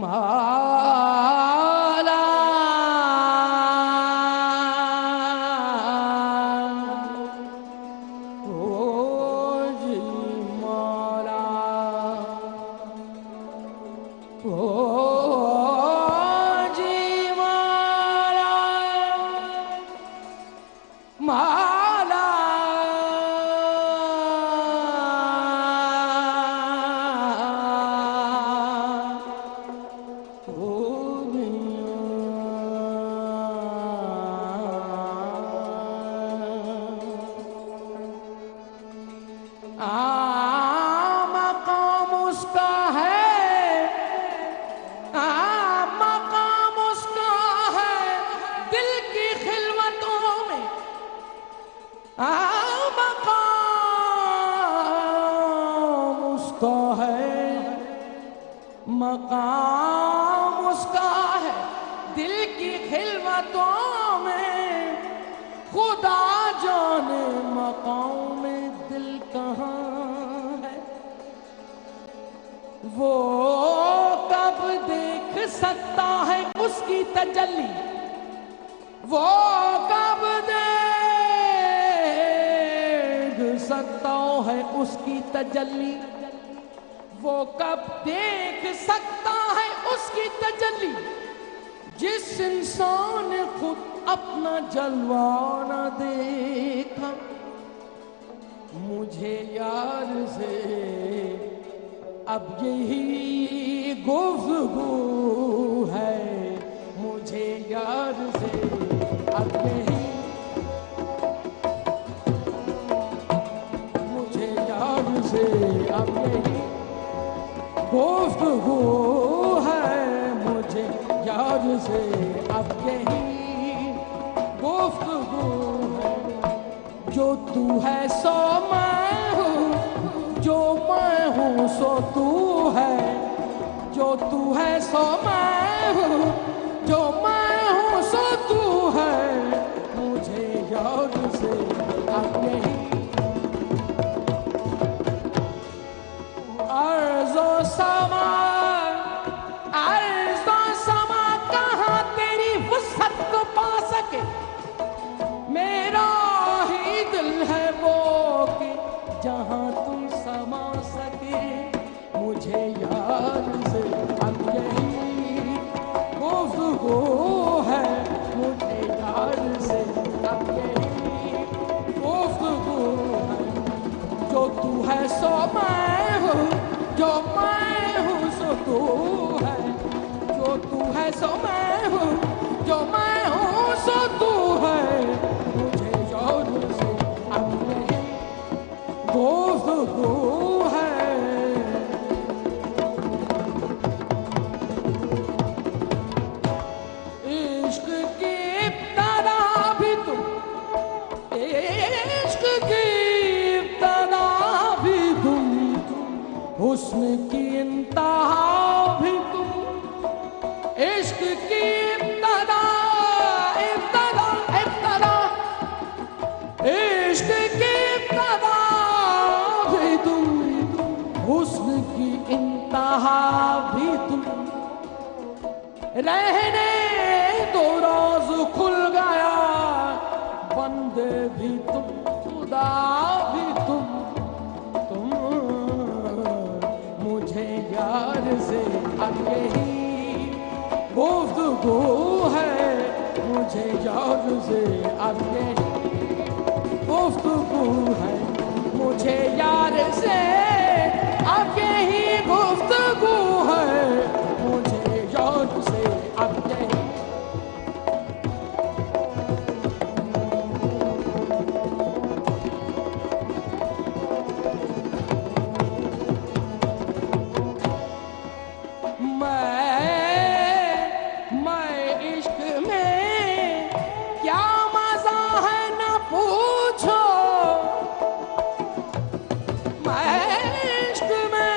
माला ओ जी मौला ओ जी मौला माला मकाम उसका है, मकाम उसका है दिल की खिलवतों में, मकाम उसका है, मकाम उसका है दिल की खिलवतों में। खुदा जाने मकाम में दिल कहाँ है, वो कब देख सकता है उसकी तजल्ली, वो कब देख सकता है उसकी तजल्ली, वो कब देख सकता है उसकी तजल्ली। जिस इंसान ने खुद अपना जलवा न देखा, मुझे यार से अब यही गुफ्तगू है, मुझे यार से अब यही, मुझे यार से अब यही गुफ्तगू है, मुझे यार से अब यही गुफ्तगू है। जो तू है सो मैं हूँ, जो मैं हूँ सो तू है, जो तू है सो मैं हूँ, जो मैं हूँ सो तू है, मुझे यार से अब यही अर्ज़ो समा, अर्ज़ो समा कहाँ तेरी वसअत को पा सके, मेरा ही दिल है वो कि जहाँ तू समा सके। मुझे यार से अब यही गुफ्तगू है, मुझे यार से अब यही गुफ्तगू है। जो तू है सो मैं हूँ, जो मैं हूँ सो तू है, जो तू है सो मैं हूँ, जो मैं हूँ सो तू है, मुझे यार से अब यही गुफ्तगू है। इश्क की इब्तिदा भी तुम, इश्क की इब्तिदा भी तुम, हुस्न की इंतहा भी तुम, इश्क की इब्तिदा, इब्तिदा, इब्तिदा, इश्क की इब्तिदा भी तुम, हुस्न की इंतहा भी तुम। रहने दो रोज खुल गया, बंदे भी तुम, खुदा भी तुम मुझे यार से अब यही गुफ्तगू है, मुझे यार से अब यही गुफ्तगू है, मुझे यार से अब यही गुफ्तगू है, मुझे यार से अब यही। मैं इश्क में क्या मजा है न पूछो, मैं इश्क में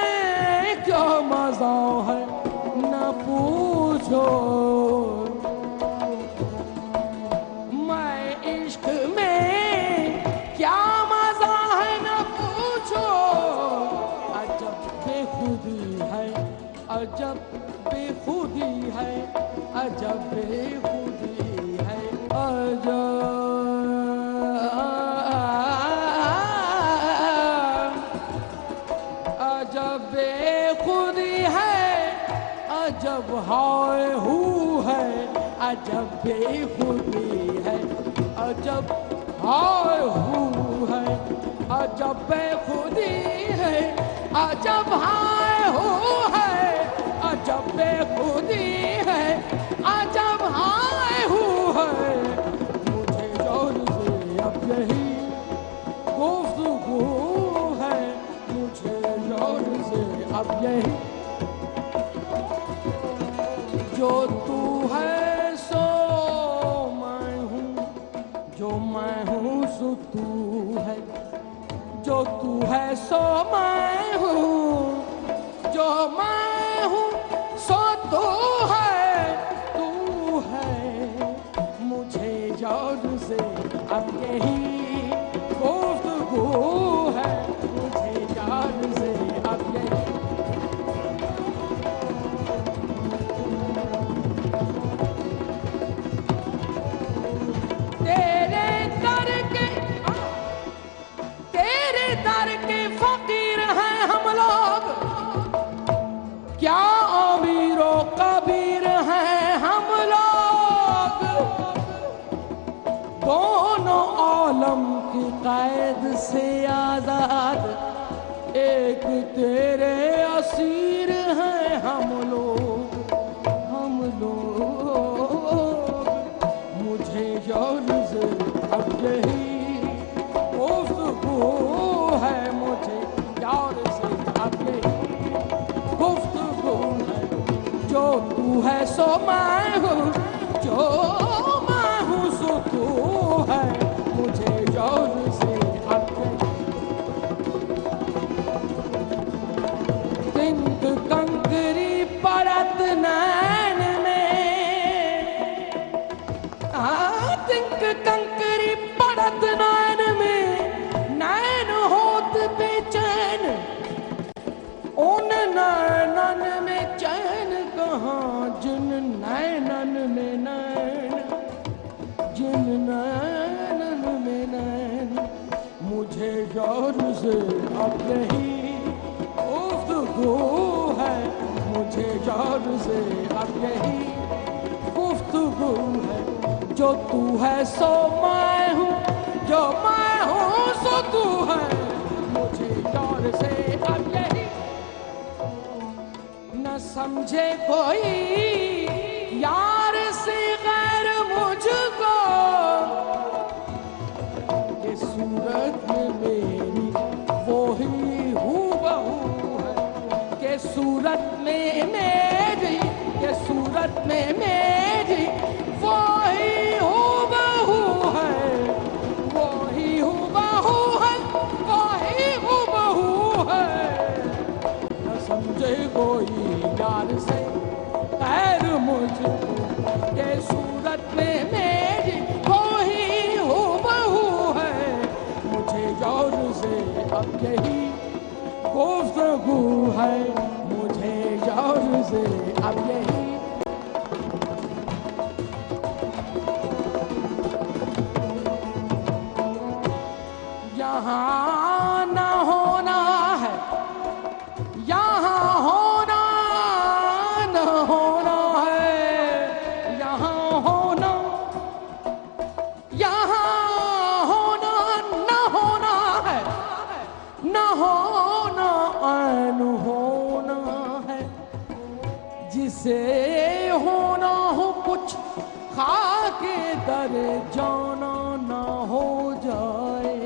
क्या मजा है न पूछो, मैं इश्क में क्या मजा है न पूछो। अजब बेखुदी है अजब बेखुदी है, अजब बेखुदी है, अजब बेखुदी है, अजब हाय हू है, अजब बेखुदी है, अजब हाय हू है, अजब बेखुदी है, अजब हाय हू है, अजब बेखुदी है, अजब हाय हू है। मुझे जोर से अब यही गुफ्तगू है, मुझे जोर से अब यही, जो तू है सो मैं हूँ, जो मैं हूँ सो तू है, जो तू है सो मैं हूँ, जो मैं हूँ सो तू है, तू है। मुझे जोर से अब यही गुफ्तगू है, मुझे जोर से अब यही, तेरे दर के फकीर हैं हम लोग, क्या अमीरों कबीर हैं हम लोग, दोनों आलम की कैद से आजाद, एक तेरे असीर हैं हम लोग, हम लोग। मुझे जोर से अब यही गुफ्तगू है, मुझे जोर से अब यही गुफ्तगू है, जो तू है सो मैं हूँ, जो मैं हूँ सो तू है। मुझे जोर से अब यही तिंक कंकरी परत नैन में, तिंक कंकरी परत नैन में, नैन होत बेचैन, उन नैनन में चैन कहाँ, जिन नैनन में नैन, जिन नैनन में नैन। मुझे जोर से अब यही गुफ्तगू है, मुझे जोर से अब यही गुफ्तगू है, जो तू है सो मैं हूँ, जो मैं हूँ सो तू है। मुझे जोर से अब यही, न समझे कोई यार से गैर मुझको, ये सूरत में मेरी वो ही हूबहू है, के सूरत में मेरी, के सूरत में मेरी वो ही हूबहू है, वो ही हूबहू है, वो ही हूबहू है। न समझे कोई यार से गैर मुझको, के सूरत में मेरी वो ही हूबहू है। मुझे जोर से अब यही गुफ्तगू है, मुझे जोर से अब यही, यहाँ न होना है, यहाँ होना न होना है, यहाँ होना, यहाँ होना न होना है, न होना ऐन होना है, जिसे होना हो कुछ खा के दर जाना ना हो जाए।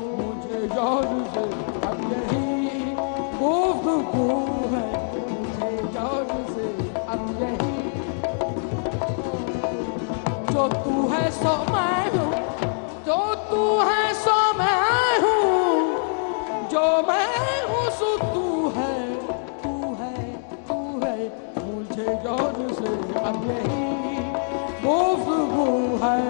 मुझे जोर से अब यही गुफ्तगू है, मुझे जोर से अब यही, जो तू है सो मैं हूँ, जो तू है सो मैं हूँ, जो मैं हूँ सो तू है, तू है, तू है। मुझे जोर से अब यही गुफ्तगू है।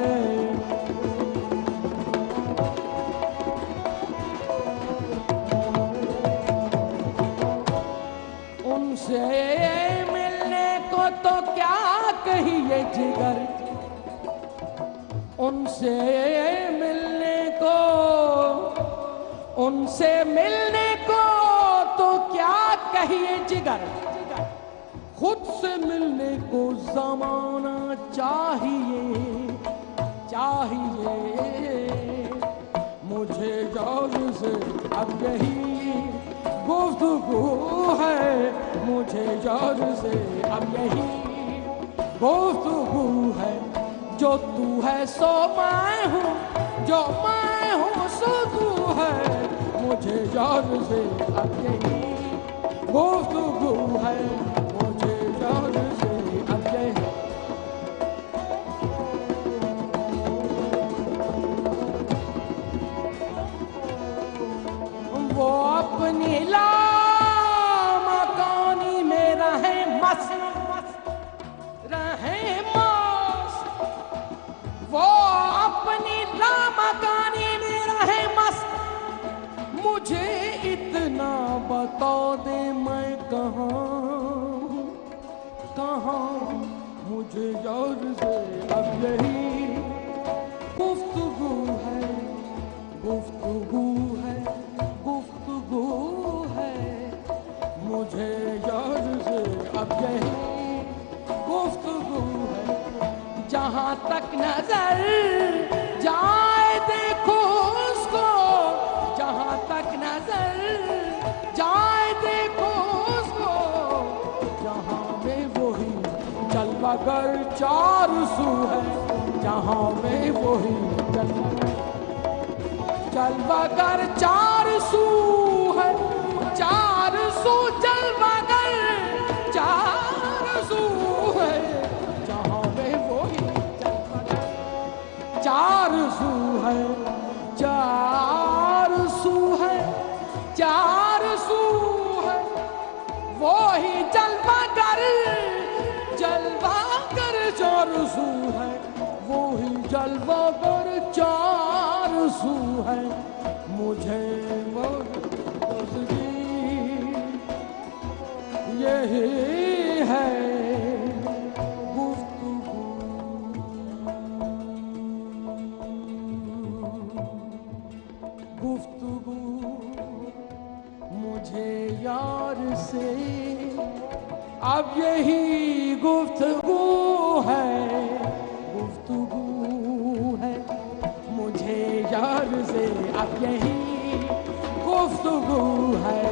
उनसे यही ये जिगर, उनसे मिलने को, उनसे मिलने को तो क्या कहिए जिगर, खुद से मिलने को जमाना चाहिए, चाहिए मुझे जान से अब यही गुफ्तगू है, मुझे जान से अब यही गुफ्तगू है, जो तू है सो मैं हूँ, जो मैं हूँ सो तू है, मुझे जान से अब यही गुफ्तगू है, मुझे जान से अब यही। वो अपनी लामकानी में रहे मस्त, रहे मस्त, वो अपनी लामकानी में रहे मस्त, मुझे इतना बता दे मैं कहाँ, कहाँ, मुझे यार से अब यही गुफ्तगू है, गुफ्तगू है, गुफ्तगू है, मुझे यार से अब यही गुफ्तगू है, जहाँ तक नजर जाए देखो उसको, जहाँ तक नजर जाए देखो उसको, जहाँ में वही जलवागर चार सू है, जहाँ में वही जलवागर चार सू है, चार सू जलवागर चार सू है, जहाँ में वही जलवागर चार सू है, चार सू है, चार सू है, वही जलवागर, जलवागर चार सू है, वही जलवागर चार सू है, मुझे वो यही है गुफ्तगू, गुफ्तगू मुझे यार से अब यही गुफ्तगू है, गुफ्तगू है, मुझे यार से अब यही गुफ्तगू है।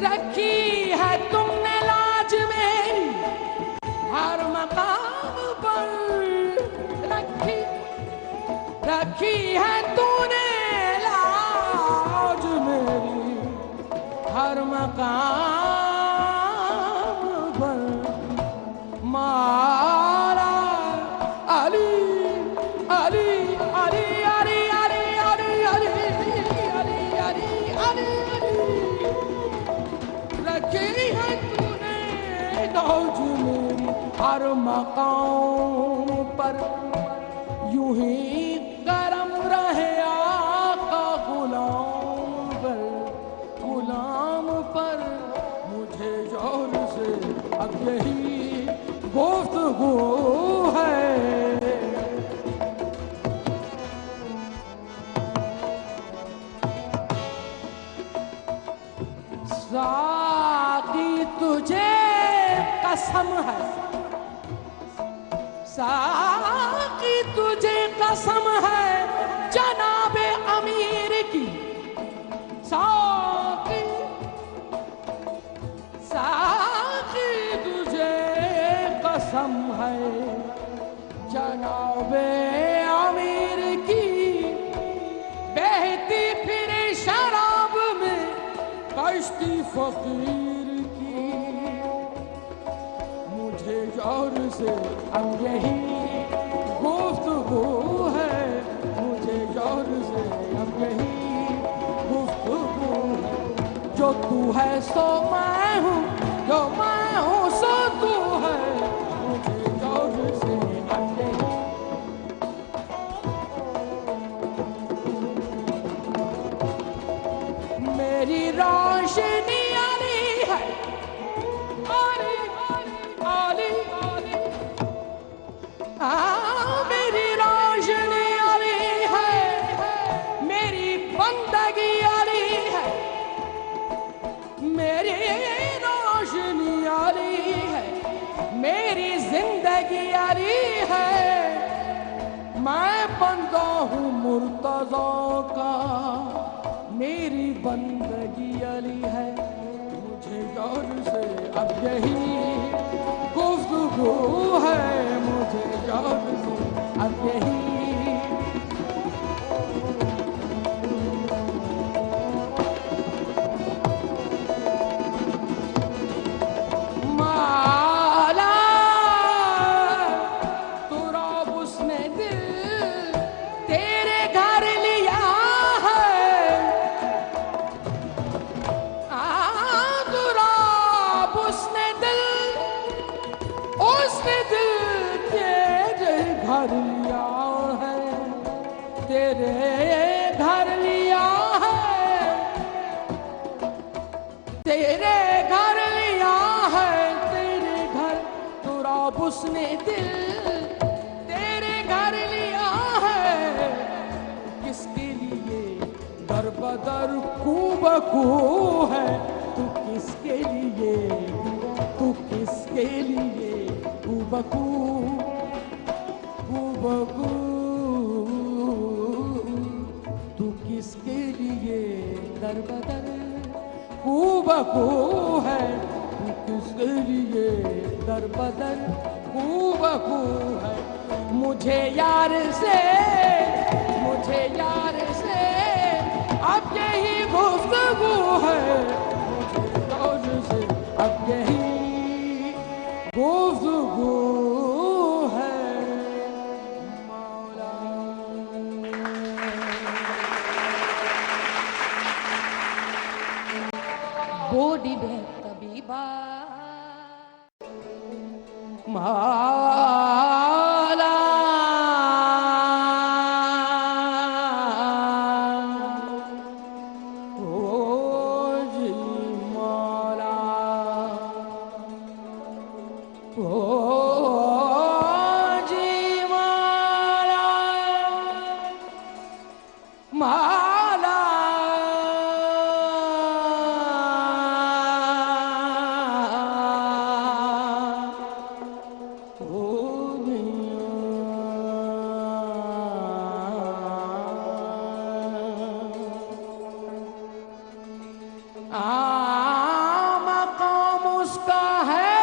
रखी है तुमने लाज मेरी हर मकाम पर, रखी, रखी है तूने लाज मेरी हर मकाम पर, मारा अली अली अली अली अली अली अली अली अली अली, रखी है तूने लाज मेरी हर मकाम पर, यूं ही करम रहे आका गुलाम पर, गुलाम पर, मुझे जोर से अब यही गुफ्तगू है। साकी तुझे कसम है, साकी तुझे कसम है जनाबे अमीर की, साकी, साकी तुझे कसम है जनाबे अमीर की, बहती फिरे शराब में कश्ती फकीर की, मुझे यार से अब यही गुफ्तगू है, मुझे यार से अब यही गुफ्तगू है, जो तू है सो मैं हूँ, जो मैं हूँ सो तू है, मुझे यार से अब यही बंदा हूँ मुर्तज़ा का, मेरी बंदगी अली है, मुझे यार से अब यही गुफ्तगू है, मुझे यार से अब यही। माला तुराब उसने दिल तेरे घर लिया है, तुराब उसने दिल तेरे घर लिया है, तेरे घर लिया है, तेरे घर लिया है, तेरे घर तुराब उसने दिल तेरे घर लिया है, किसके लिए दर बदर कूबकू है, तू किसके लिए, तू किसके लिए कूबकू कूबकू, तू किसके लिए दर बदर कूबकू है, तू किसके लिए दर बदर कूबकू है। मुझे यार से अब यही गुफ्तगू है, मुझे यार से अब यही गुफ्तगू है मौला। बॉडी में तबीबा मौला, ओ जी मौला, ओ जी मौला, मौला मकाम उसका है,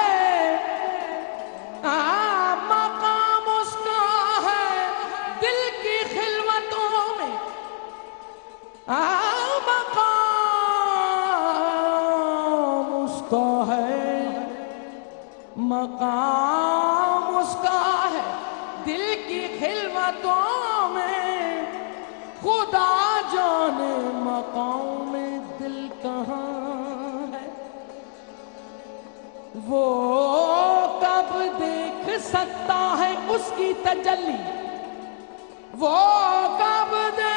मकाम उसका है दिल की खिलवतों में, मकाम उसका है, मकाम उसका है दिल की खिलवतों में, खुदा जाने मकाम में दिल कहाँ है, वो कब देख सकता है उसकी तजल्ली, वो कब देख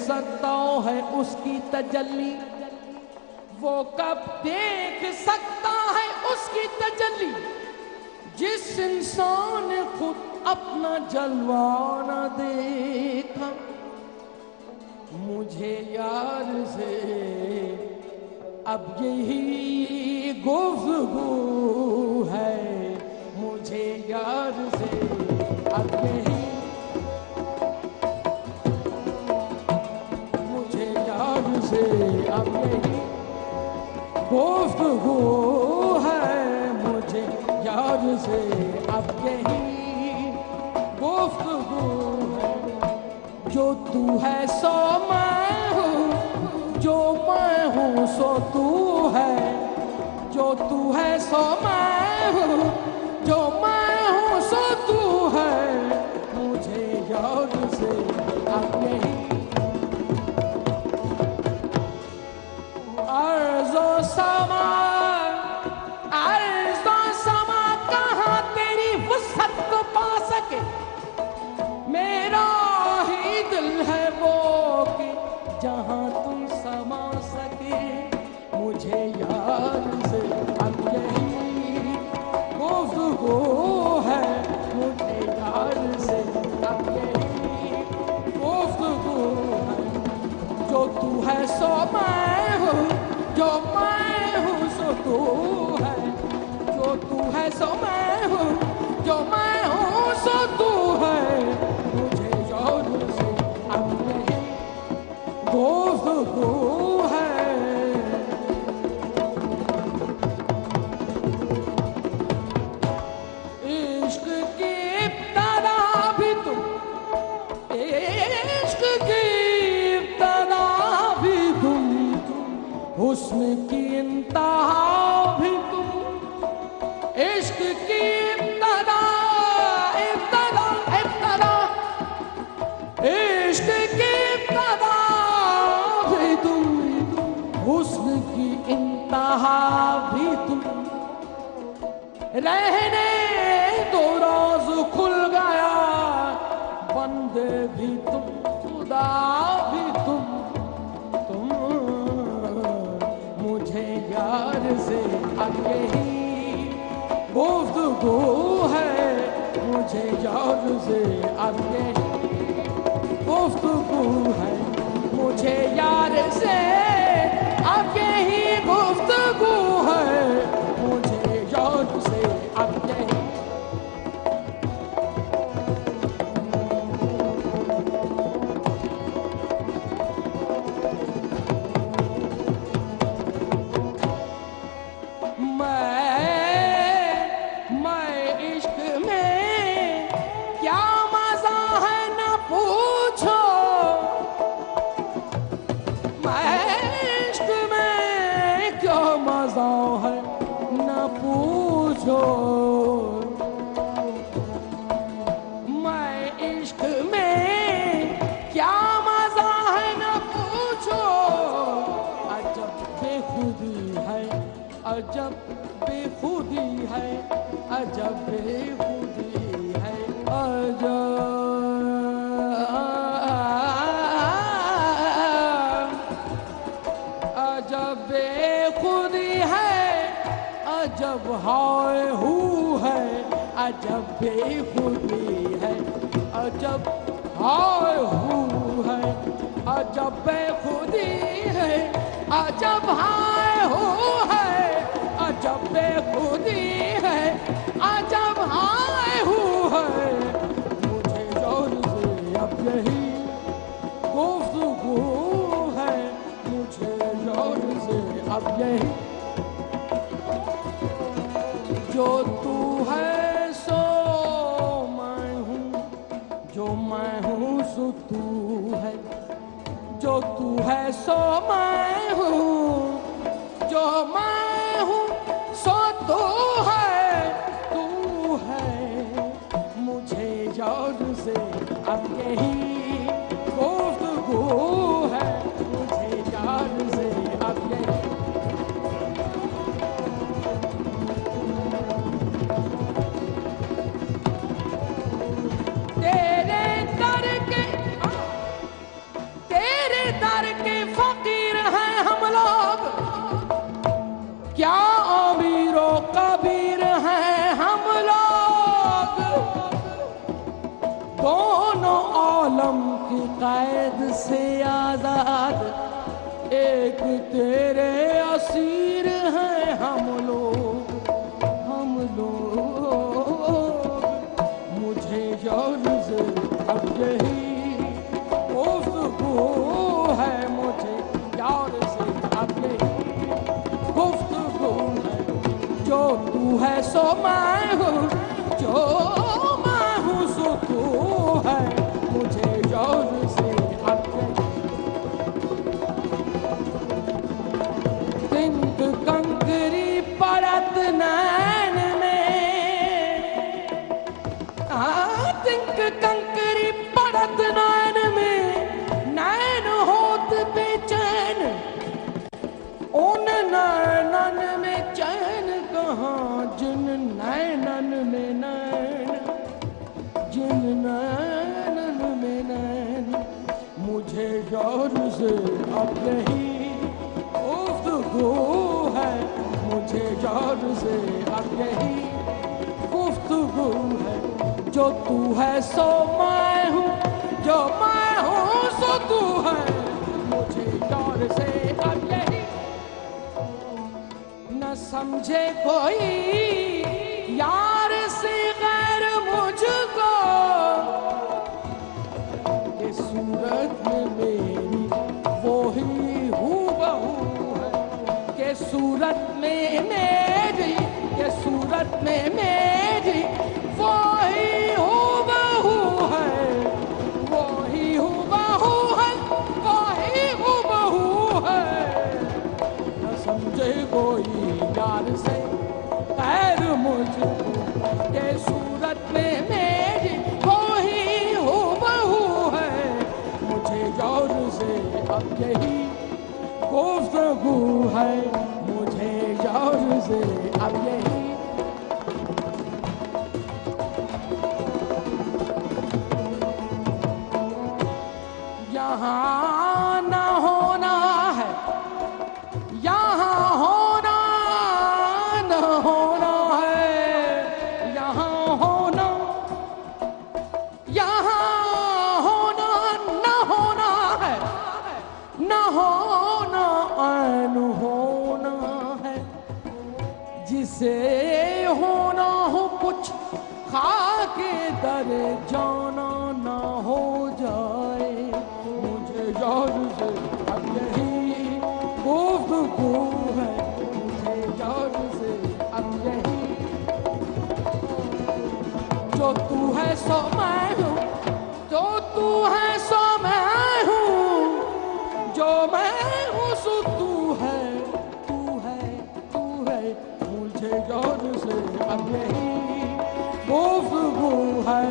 सकता है उसकी तजल्ली, वो कब देख सकता है उसकी तजल्ली, जिस इंसान ने खुद अपना जलवा न देखा, मुझे यार से अब यही गुफ्तगू है, मुझे यार से अब यही, मुझे यार से अब यही गुफ्तगू है, मुझे यार से अब यही गुफ्तगू है। जो तू है सो मैं हूँ, जो मैं हूँ सो तू है, जो तू है सो मैं हूँ, जो मैं हूँ सो तू है, मुझे यार से अब यही अर्ज़ो समा, अर्ज़ो समा कहाँ तेरी वुसअत को पा सके, मेरा ही दिल है वो कि जहाँ तुम समा सके, मुझे यार से अब यही गुफ्तगू है, मुझे यार से अब यही गुफ्तगू है। जो तू है सो मैं हूँ, जो मैं हूँ सो तू है, जो तू है सो मैं हूँ, जो मैं हूँ सो तू इश्क की इब्तदा भी तुम, इश्क की इब्तदा भी तुम, हुस्न की इंतहा भी तुम। इश्क की इब्तदा इब्तदा इब्तदा, इश्क की इब्तदा भी तुम, हुस्न की इंतहा भी तुम। रहने दो रोज खुल गया, बंदे भी तुम, खुदा भी तुम। मुझे यार से अब यही गुफ्तगू है, मुझे यार से अब यही गुफ्तगू है, मुझे यार से अब यही गुफ्तगू है, मुझे यार से अब यही। मैं इश्क में क्या मजा है न पूछो, मैं इश्क में क्या मजा है न पूछो। मैं इश्क में क्या मजा है न पूछो। अजब बेखुदी है, अजब बेखुदी है, अजब बेखुदी है, अजब अजब बेखुदी है, अजब हाय हू है, अजब बेखुदी है, अजब हाय हू है, अजब बेखुदी है, अजब हाय हू है, अजब बेखुदी है, अजब हाय हू है। मुझे जोर से अब यही गुफ्तगू है, मुझे जोर से अब यही। जो तू है सो मैं हूँ, जो मैं हूँ सो तू है, जो तू है सो मैं हूँ, जो मैं हूँ सो तू है, तू है। मुझे यार से अब यही गुफ्तगू है, मुझे यार से अब यही। तेरे दर के फकीर हैं हम लोग, क्या अमीरो कबीर हैं हम लोग। दोनों आलम की कैद से आजाद, एक तेरे असीर हैं हम लोग, हम लोग। मुझे यार से अब यही गुफ्तगू है, मुझे यार से अब यही गुफ्तगू है। जो तू है सो मैं हूँ, जो मैं हूँ सो तू है, मुझे यार से अब यही। तिंक कंकरी परत नैन में, तिंक कंकरी परत नैन में, नैन होत बेचैन। उन नैनन में चैन कहाँ, जिन नैनन में नैन, जिन नैनन में नैन। मुझे यार से अब यही गुफ्तगू है, मुझे यार से अब यही गुफ्तगू है। जो तू है सो मैं हूँ, जो मैं हूँ सो तू है, मुझे यार से अब यही। न समझे कोई यार से गैर मुझको, ये सूरत में मेरी वो ही हूबहू है, के सूरत में मेरी, के सूरत में मेरी वो होना, यहाँ होना न होना है, न होना ऐन होना है। जिसे होना हो कुछ खाके दर जाना ना हो जाए। मुझे यार से अब यही गुफ्तगू है, मुझे यार से अब यही। जो तू है सो मैं हूँ, जो तू है सो मैं हूँ, जो मैं हूँ सो तू है, तू है, तू है। मुझे यार से अब यही गुफ्तगू है।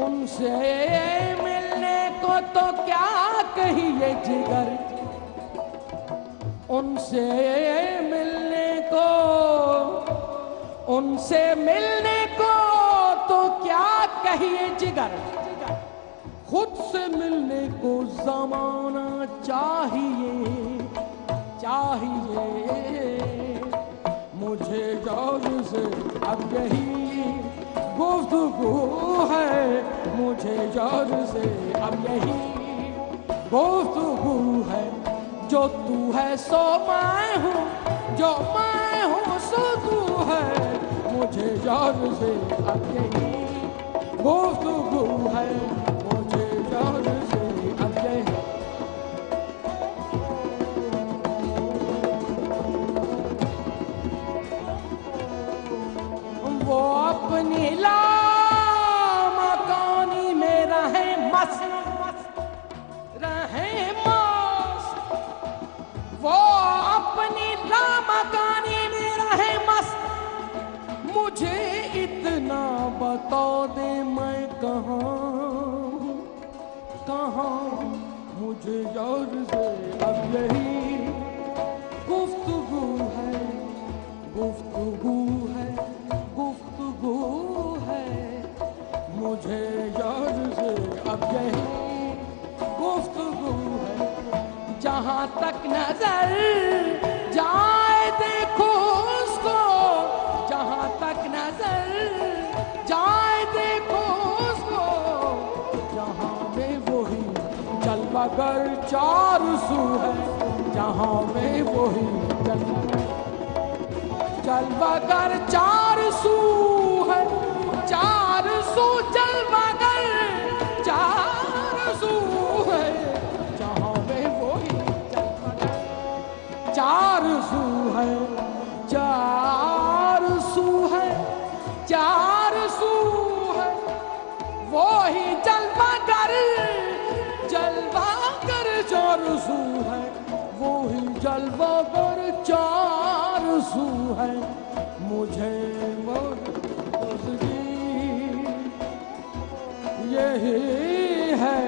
उनसे मिलने को तो क्या कहिए जिगर, उनसे मिलने को, उनसे मिलने को तो क्या कहिए जिगर। खुद से मिलने को जमाना चाहिए, चाहिए। मुझे यार से अब यही गुफ्तगू है, मुझे यार से अब यही गुफ्तगू है। जो तू है सो मैं हूँ, जो मैं हूँ सो तू है। मुझे यार से अब यही गुफ्तगू है, मुझे यार से अब यही। वो अपनी लामकानी में रहे मस्त, रहे मस्त। वो अपनी लामकानी में रहे मस्त। मुझे इतना बता दे मैं कहाँ हूँ, कहाँ। मुझे यार से अब यही गुफ्तगू है, गुफ्तगू है, गुफ्तगू है। मुझे यार से अब यही गुफ्तगू है। जहाँ तक नजर जाए देखो उसको, जहाँ तक नजर जाए देखो उसको। जहाँ में वही जलवागर चार सू है, जहाँ में वही जलवागर चार सू है, चार सू जलवागर चार सू है। जहाँ में वही जलवागर चार सू है, चार सू है, चार सू है। वही जलवागर, जलवागर चार सू है, वही जलवागर चार सू है। मुझे मौजूदगी यही है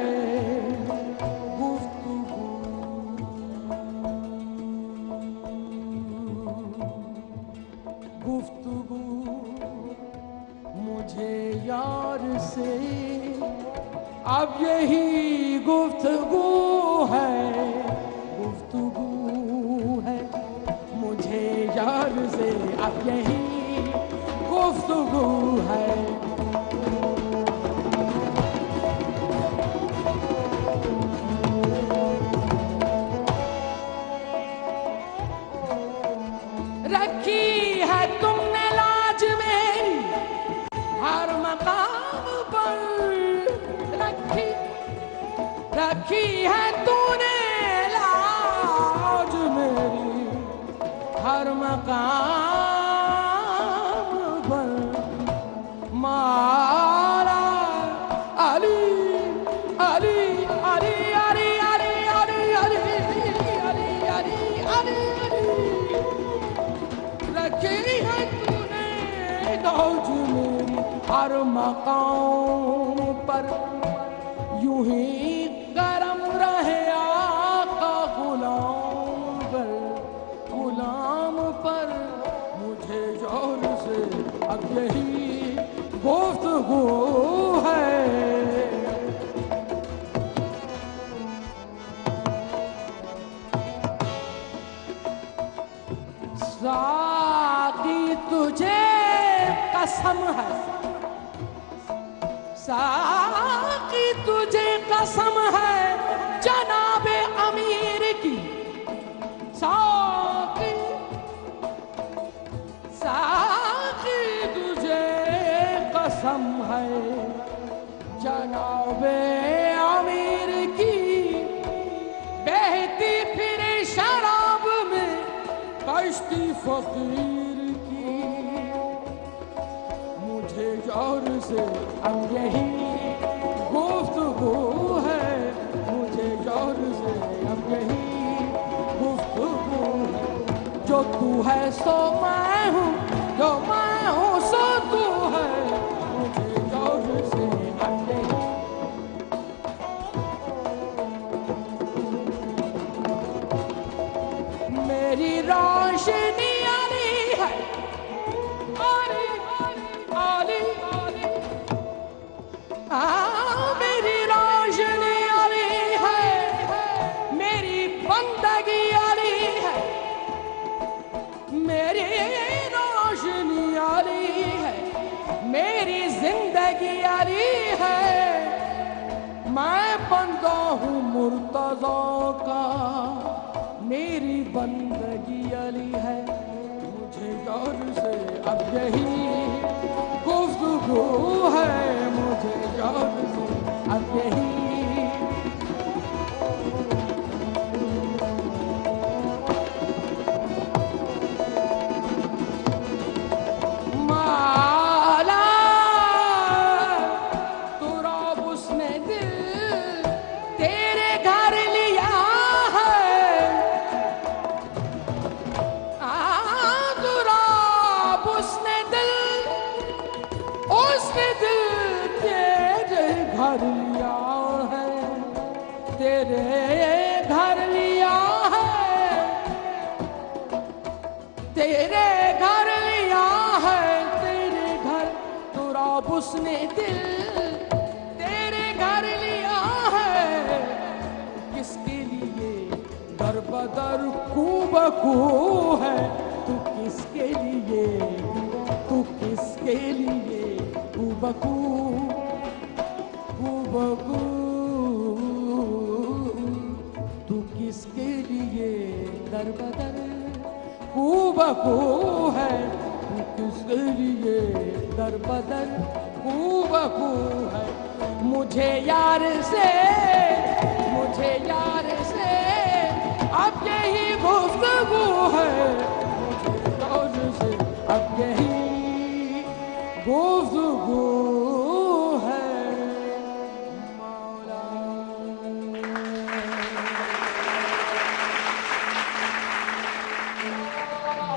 गुफ्तगू, गुफ्तगू। मुझे यार से अब यही गुफ्तगू है, गुफ्तगू है। मुझे यार से अब यही गुफ्तगू है। रखी है तुमने लाज मेरी हर मकाम पर, रखी, रखी है तूने लाज मेरी हर मकाम पर। माला अली अली अली अली अली अली अली अली अली अली। रखी है तूने लाज मेरी हर मकाम पर। यूं ही गरम रहे आका गुलाम पर, गुलाम पर। मुझे यार से अब यही गुफ्तगू है। साकी तुझे कसम है, साकी तुझे कसम है जनाबे अमीर की, साकी साकी तुझे कसम है जनाबे अमीर की, बहती फिरे शराब में कश्ती फकीर की। मुझे यार से अब यही गुफ्तगू है, मुझे यार से अब यही गुफ्तगू है। जो तू है सो मैं हूँ, जो मैं हूँ सो तू है, मुझे यार से अब यही। मेरी रोशनी आली है, आली आली आली, मेरी रोशनी आली है, मेरी बंदगी आली है, मेरी रोशनी आली है, मेरी जिंदगी आली है। मैं बंदा हूँ मुर्तज़ा का, मेरी बंदगी अली है। मुझे यार से अब यही गुफ्तगू है, मुझे यार से अब यही। माला तुरा उसने दिल तेरे घर लिया है, उसने दिल तेरे घर लिया है, तेरे घर लिया है, तेरे घर लिया है, तेरे घर तुरा उसने दिल तेरे घर लिया है। किसके लिए दर बदर कूबकू है, तू किसके लिए, तू किसके लिए कूबकू कूबकू, तू किसके लिए दर बदर कूबकू है, तू किसके लिए दर बदर कूबकू है। मुझे यार से, मुझे यार से अब यही गुफ्तगू है, मुझे यार से अब यही गुफ्तगू है। मौला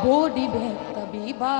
बूढ़ी बे तबीबा,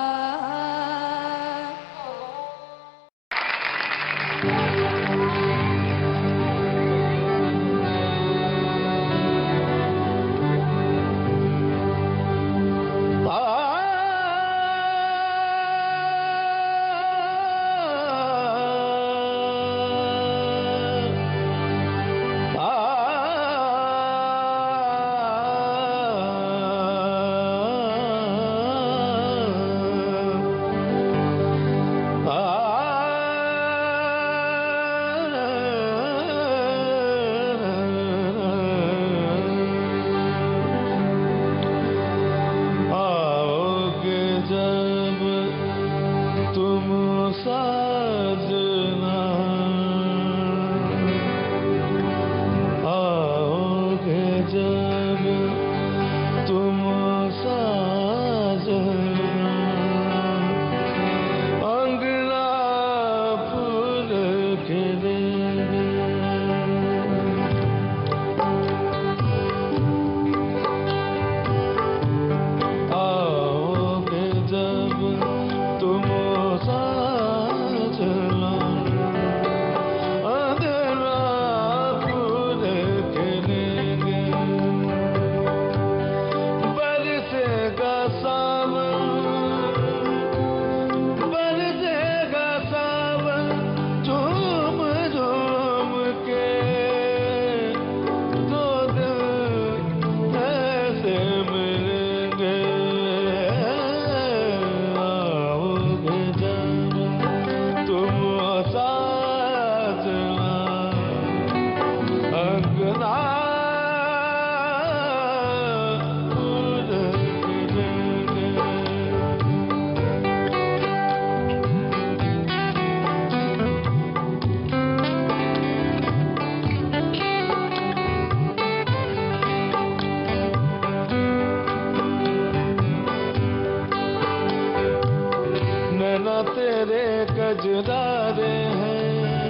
कजरारे हैं,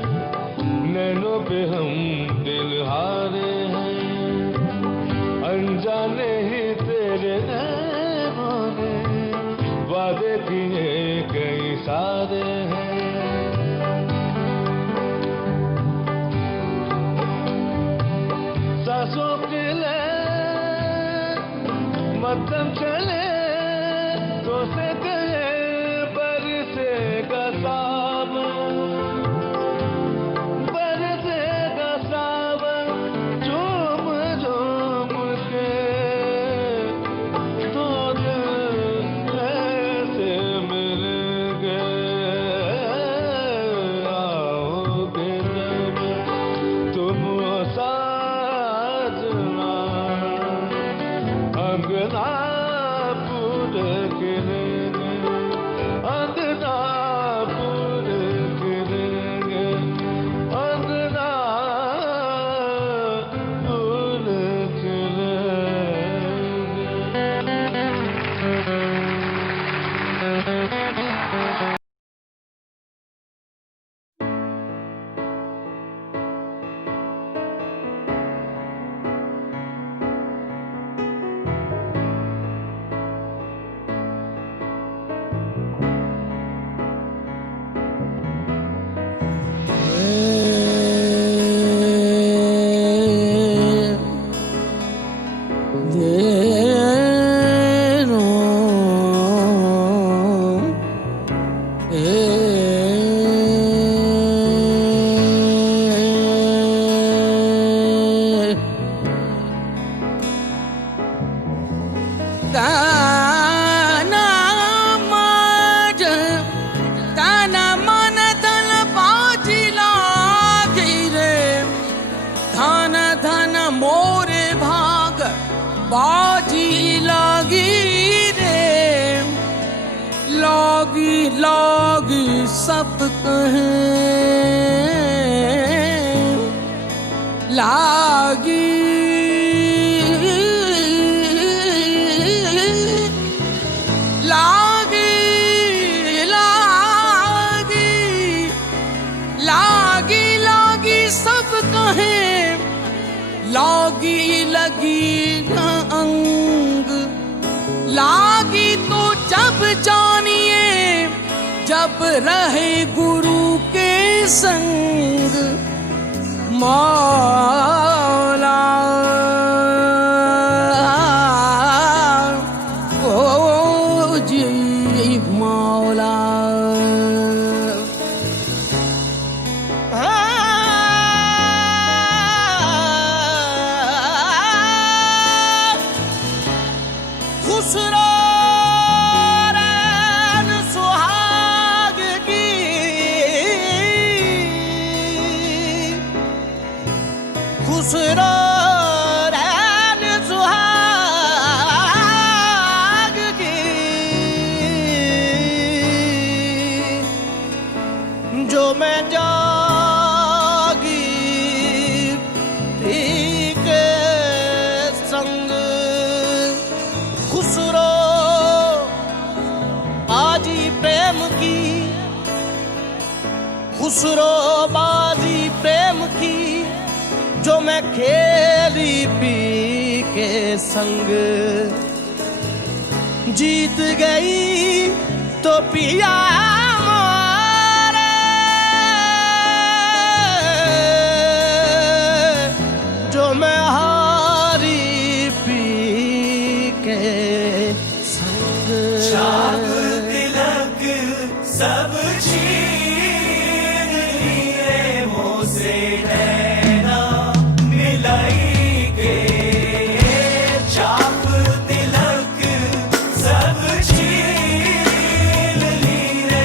नैनों पे हम दिल हारे हैं, अनजाने ही तेरे नैनों ने वादे किए कई सारे हैं। सांसों के ले मध्यम चले तो से गए बरसेगा सावन, बरसेगा सावन, झूम झूम के दो दिल ऐसे मिलेंगे, आओगे जब तुम साजना, अंगना पूरे गिरेंगे, अंगना पूरे गिरेंगे, अंगना पूरे गिरेंगे। बाजी लागी रे, लागी लागी सब कहें, लागी लागी लागी लागी लागी सब कहें, लागी लगी न अंग, लागी तो जब जानिए जब रहे गुरु के संग, मौला ओ जी मौला। खुसरो रैन सुहाग की, खुसरो रैन सुहाग की, जो मैं जागी थी के संग, खुसरो बाजी प्रेम की, खुसरो बाजी प्रेम की, जो मैं खेली पी के संग, जीत गई तो पिया मोरे, जो मैं हारी पी के संग, चाक तिलक सब छीन लिए मुँह से नैना मिलाई के, चाक तिलक सब छीन लिए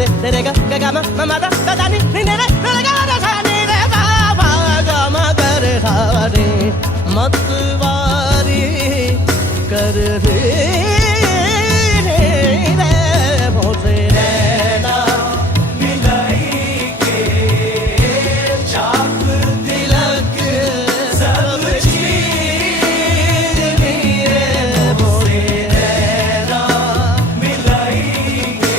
re re ga ga ma ma da da ni ni re re ga da sa ni re sa ma ga ma ga re sa ni मतवारी कर रे भोसे नैना मिलाई के चाक तिलक सब चीर लिए भोसे नैना मिलाई के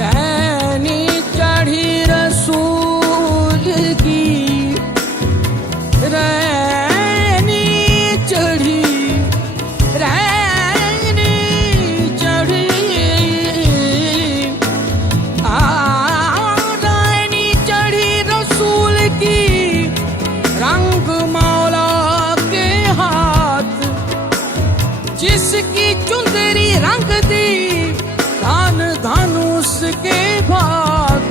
रैनी चढ़ी रसूल की रैनी चढ़ी रैनी चढ़ी रैनी चढ़ी रसूल की रंग मौला के हाथ जिसकी चुंदरी रंग दी धन धनुष के भाग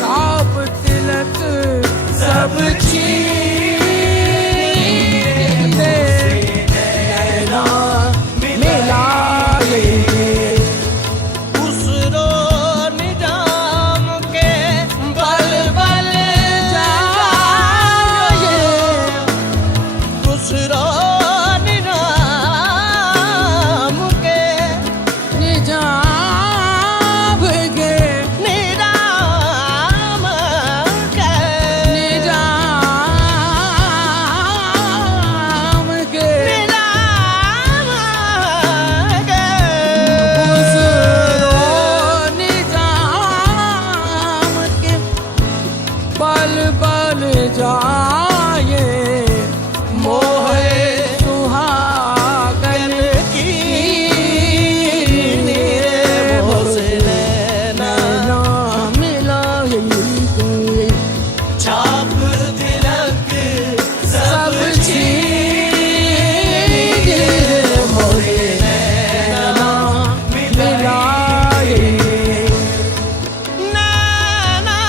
साप तिलक सब चीर नैना मिलाए उस रो निजाम के बल बल जाए उस रो निजाम के निजाम गे निराम के निजाम गे निराम के गुजरो निजाम के बल बल जाए मोहे सुहागन की भोसे नैना नैना मिलाए गए चाप तिलक सब सब चीर मोहे नैना मिलाए नैना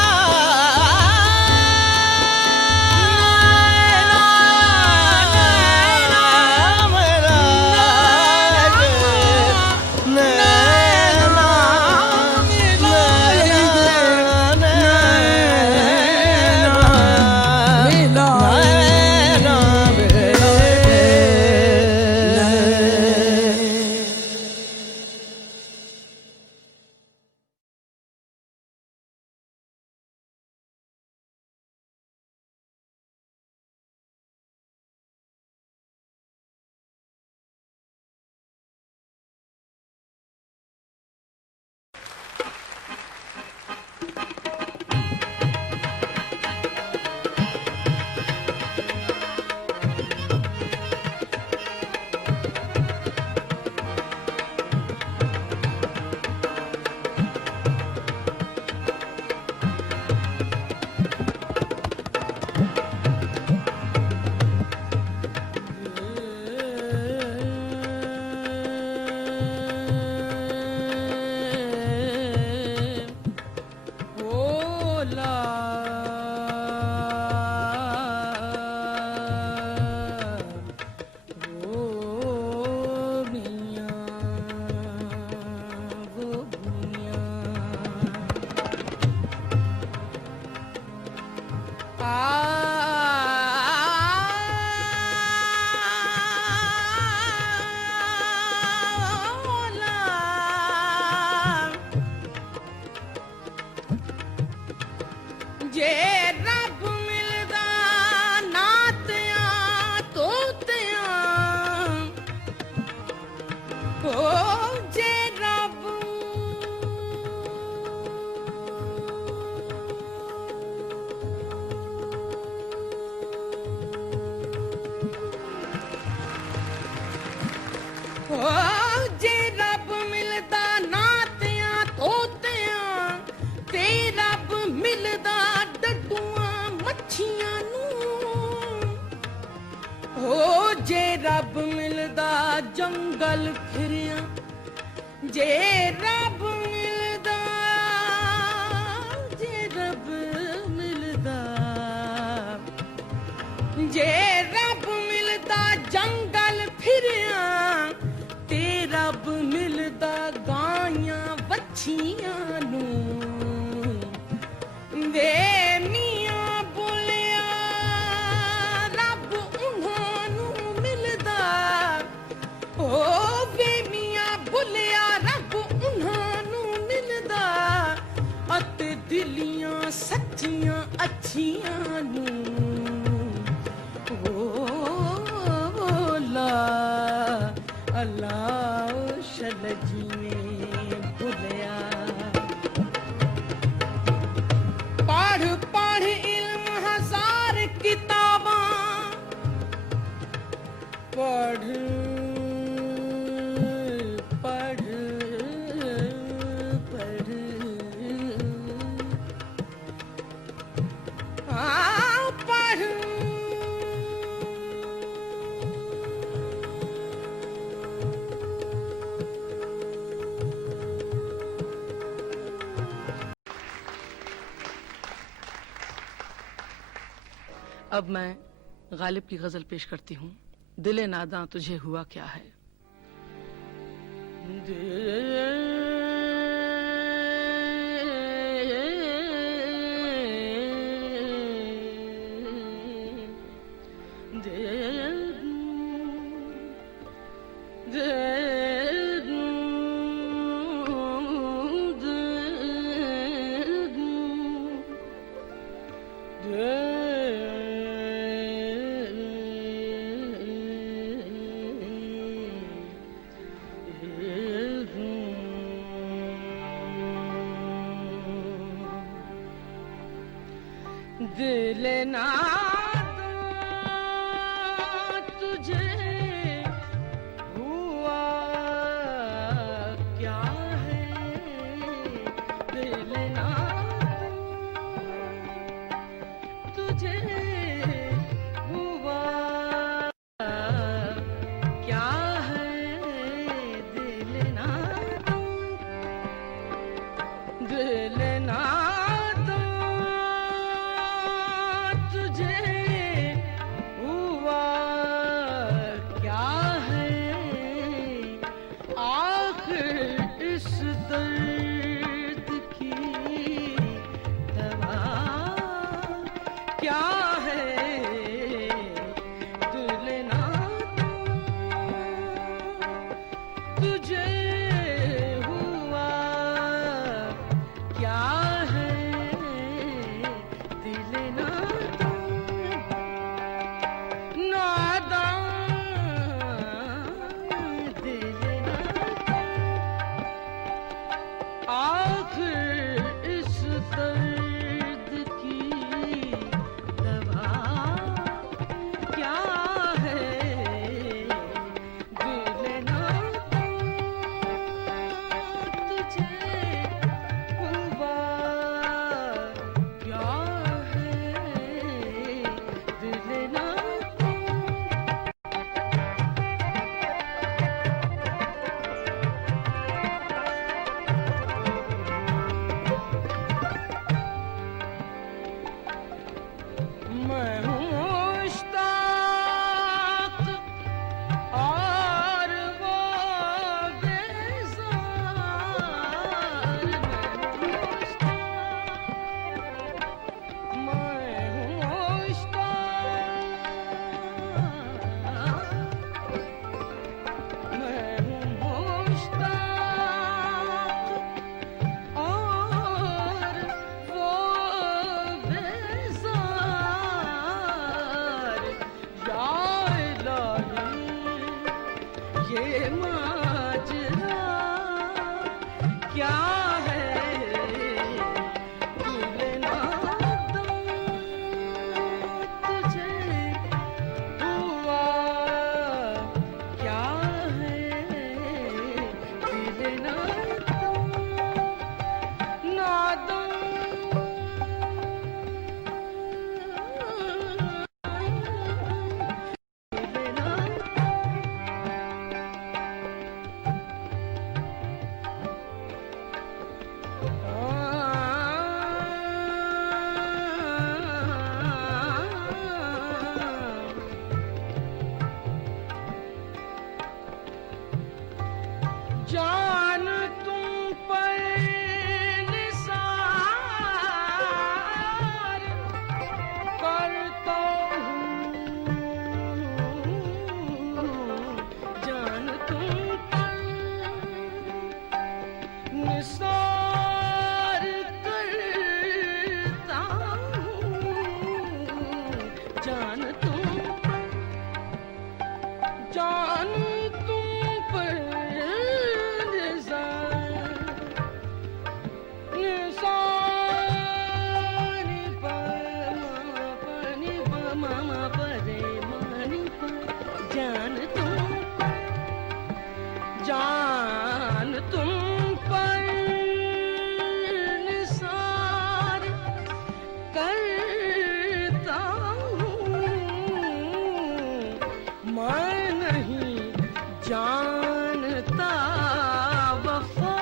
जे रब मिलदा नातियां तोतियां ओ जे रब ओ जे रब मिलदा नातियां तोतियां ते रब मिलदा डड्डूआं मच्छियां नूं ओ जे रब मिलदा जंगल फिरियां जे रब मिलदा जे रब मिलदा जे रब मिलदा जंगल फिरियां ते रब मिलदा गाइयां ਅੱਛੀਆਂ ਨੂੰ ਵੇ ਮੀਆਂ ਬੋਲਿਆ ਰੱਬ ਉਹਨਾਂ ਨੂੰ ਮਿਲਦਾ ਓ ਵੇ ਮੀਆਂ ਬੋਲਿਆ ਰੱਬ ਉਹਨਾਂ ਨੂੰ ਮਿਲਦਾ ਅਤੇ ਦਿਲੀਆਂ ਸੱਚੀਆਂ ਅੱਛੀਆਂ ਨੂੰ अल्लाह शल जी ने भुलिया पढ़ पढ़ इल्म हजार किताबां पढ़ पढ़ पढ़ पढ़ अब मैं गालिब की गजल पेश करती हूँ। दिले नादां तुझे हुआ क्या है। दिल नादां तुझे हुआ क्या है। दिल नादां तुझे हुआ क्या है। दिल नादां दिल नादां तुझे हुआ क्या है। आखिर इस दर्द की दवा क्या है। दिल नादां तुझे हुआ क्या है। दिल नादां नादां दिल नादां आखिर इस दर्द की जान तुम पर निसानी पानी मामा परे मानी जान तुम पर निसार करता हूँ मैं नहीं जानता वफा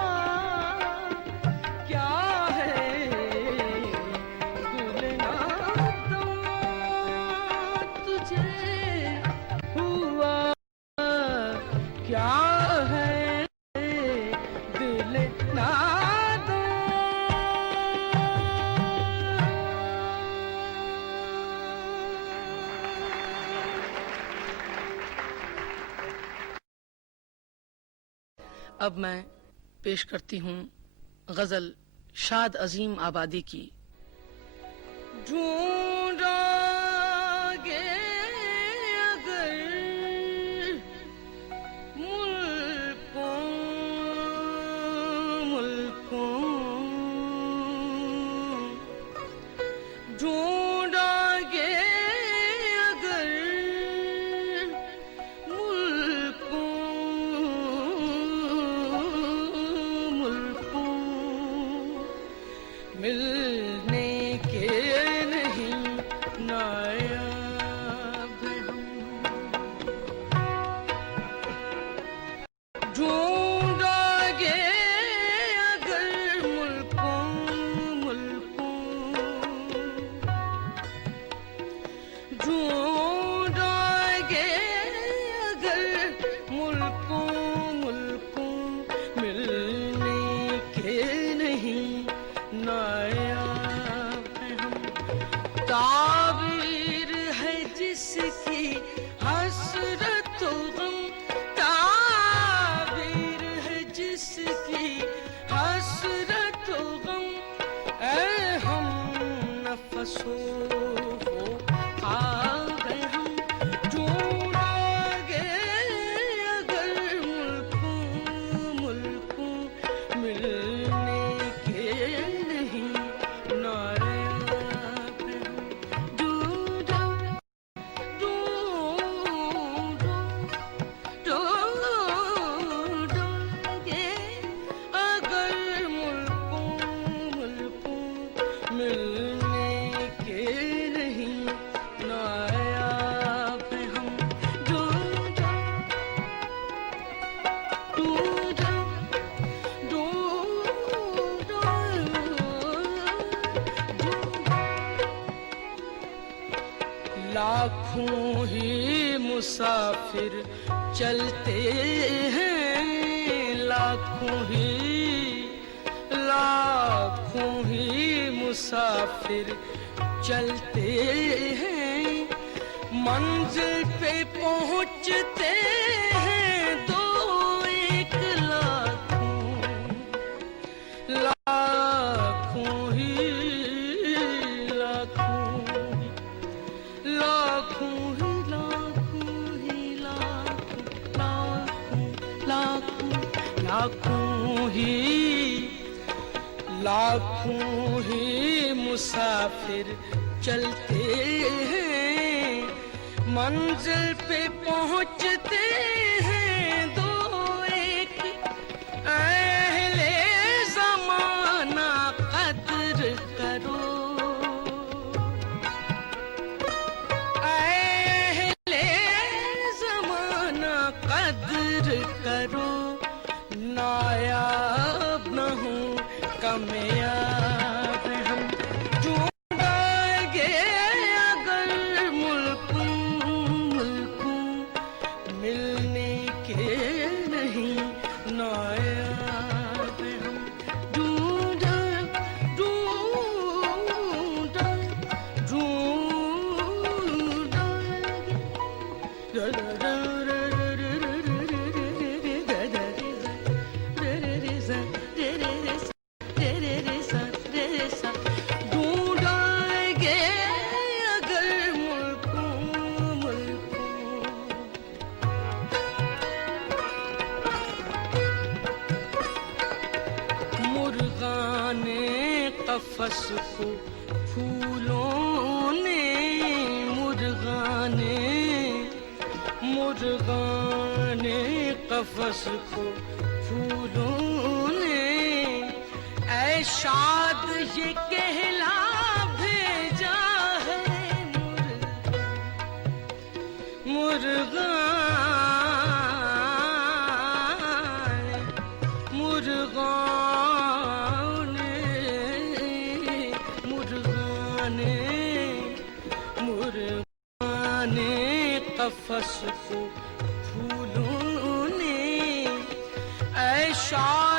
क्या है दिल नादा तुझे हुआ क्या है दिल नादा अब मैं पेश करती हूँ गजल शाद अजीम आबादी की। ढूंढोगे अगर मुल्कों ढूंढोगे अगर मुल्कों मिलने के नहीं नायाब हम। ढूंढोगे अगर मुल्कों ढूंढोगे अगर मुल्कों मिलने के नहीं नायाब हम। ताबीर है जिसकी हसरत गम, ताबीर है जिसकी हसरत गम, ऐ हम नफसों आ गए हम। ढूंढोगे अगर मुल्कों मिलने के नहीं नायाब हम। ढूंढोगे अगर मुल्कों मिलने के नहीं नायाब हम। लाखों ही मुसाफिर चलते हैं, लाखों ही मुसाफिर चलते हैं, मंजिल पे पहुंचते हैं दो एक लाखों ही लाखों ही मुसाफिर चलते हैं, मंजिल पे पहुंचते हैं दो एक अहले ज़माना कद्र करो, अहले ज़माना कद्र करो, नायाब न हूँ कामयाब हम। ढूंढोगे अगर मुल्कों मिलने कफस को फूलों ने मुर्गाने कफस को फूलों ने ऐ शाद ये कहला भेजा है मुर्गाने कफस को फूलों ने ऐ शाद